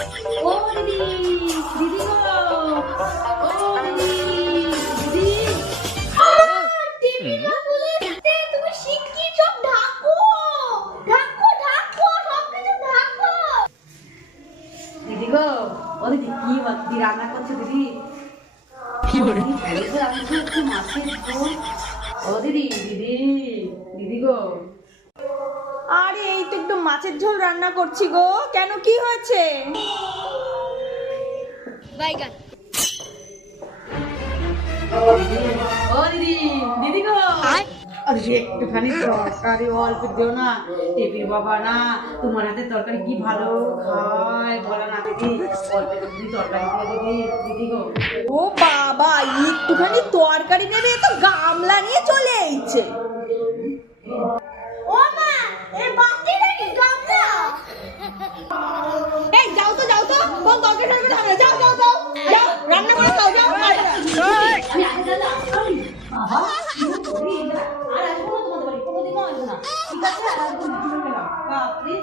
ও দিদি, দিদি গো, ও দিদি, দিদি। টিভিটা খুলে দিতে তুমি শিগগির সব ঢাকো, ঢাকো ঢাকো, সব কিছু ঢাকো। দিদি গো, ও দিদি কি রান্না করছো দিদি? কি করে? আমি তো একটু মাছের ঝোল। ও দিদি, দিদি, দিদি গো। আরে এই তো একটু মাছের ঝোল রান্না করছি গো। কেন, কি হয়েছে? বাইগান। ও দিদি, দিদি গো। আরে একটুখানি তরকারি অল্প দিও না। টেপির বাবা না তোমার হাতে তরকারি কি ভালো খায় বলো না দিদি। অল্প একটু তরকারি দিয়ে দিদি, দিদি গো। ও বাবা, একটুখানি তরকারি নেবে তো গামলা নিয়ে চলে এইছে। ও মা, এই বাটিটা কি গামলা? এই যাও তো যাও তো, কোন তরকারি খাবে না, যাও যাও যাও যাও, রান্না করে খাও, যাও। আমি আগে বাবা কি করি? আর আসবো না তোমাদের বাড়ি, কোনোদিনও আসবো না। ঠিক আছে, আর আসবো না, চলে গেলাম। বাপরে।